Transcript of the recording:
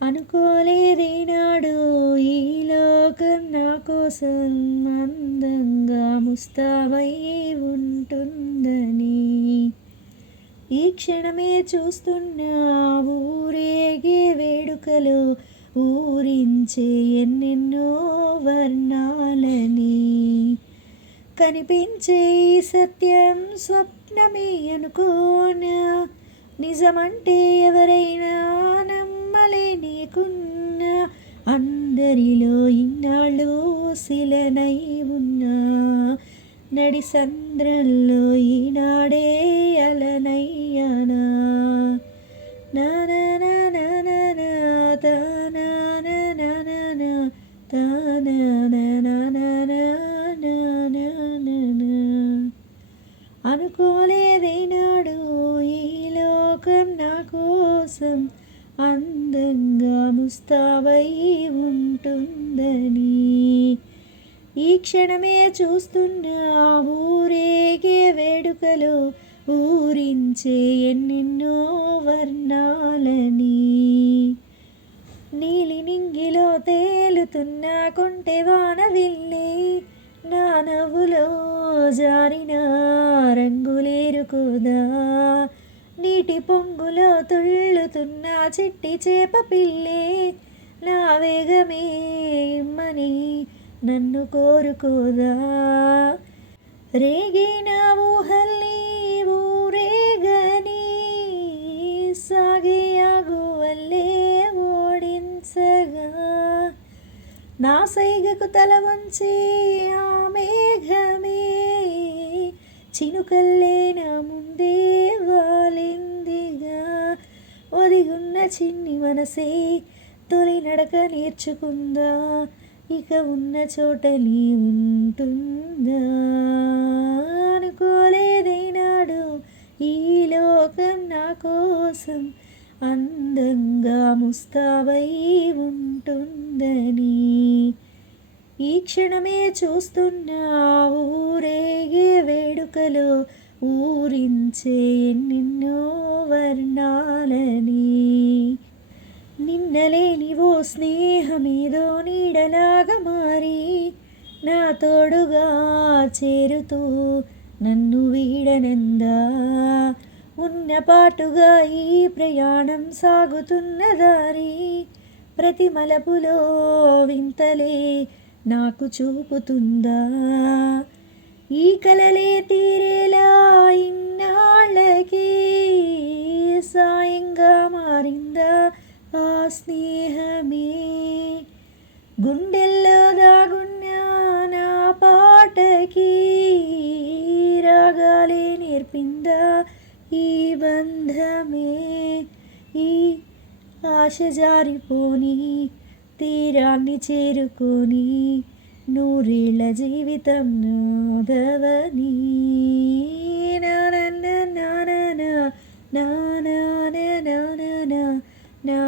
అనుకోలేదేనాడు ఈ లోకం నా కోసం అందంగా ముస్తాబై ఉంటుందని. ఈ క్షణమే చూస్తున్నా ఊరేగే వేడుకలో ఊరించే ఎన్నెన్నో వర్ణాలని. కనిపించే ఈ సత్యం స్వప్నమే అనుకోనా, నిజమంటే ఎవరైనా నమ్మలేనికున్నా. అందరిలో ఇన్నాళ్ళు శిలనై ఉన్నా, నడి సంద్రంలో ఈనాడే అలనయ్యానా. అనుకోలేదేనాడు ఈ లోకం నా కోసం అందంగా ముస్తాబై ఉంటుందని. ఈ క్షణమే చూస్తున్నా ఊరేగే వేడుకలో ఊరించే ఎన్నెన్నో వర్ణాలని. నీలి నింగిలో తేలుతున్న కొంటె వానవిల్లే నా నవ్వులో జారిన రంగులేరుకోదా. నీటి పొంగులో తుళ్ళుతున్న చిట్టి చేప పిల్లే నా వేగమే ఇమ్మని నన్ను కోరుకోదా. రేగిన ఊహల్ని ఊరేగని సాగే ఆగువల్లే ఓడించగా, నా సైగకు తల వంచి ఆ మేఘమే చినుకల్లే నా ముందే వాలిందిగా. ఒదిగున్న చిన్ని మనసే తొలి నడక నేర్చుకుందా, ఇక ఉన్న చోటని ఉంటుందా. అనుకోలేదేనాడు ఈ లోకం నా కోసం అందంగా ముస్తాబై ఉంటుందని. ఈ క్షణమే చూస్తున్నా ఊరేగే వేడుకలో ఊరించే ఎన్నెన్నో వర్ణాలని. నిన్నలేని ఓ స్నేహమేదో నీడలాగా మారి నా తోడుగా చేరుతూ నన్ను వీడనందా. ఉన్న పాటుగా ఈ ప్రయాణం సాగుతున్న దారి ప్రతి మలుపులో వింతలే నాకు చూపుతుందా. ఈ కలలే తీరేలా ఇన్నాళ్ళకి సాయంగా మారిందా ఆ స్నేహమే. గుండెల్లో దాగున్న నా పాటకి రాగాలే నేర్పిందా ఈ బంధమే. ఈ ఆశ జారిపోని తీరాన్ని చేరుకొని నూరేళ్ల జీవితం నాదవని. నా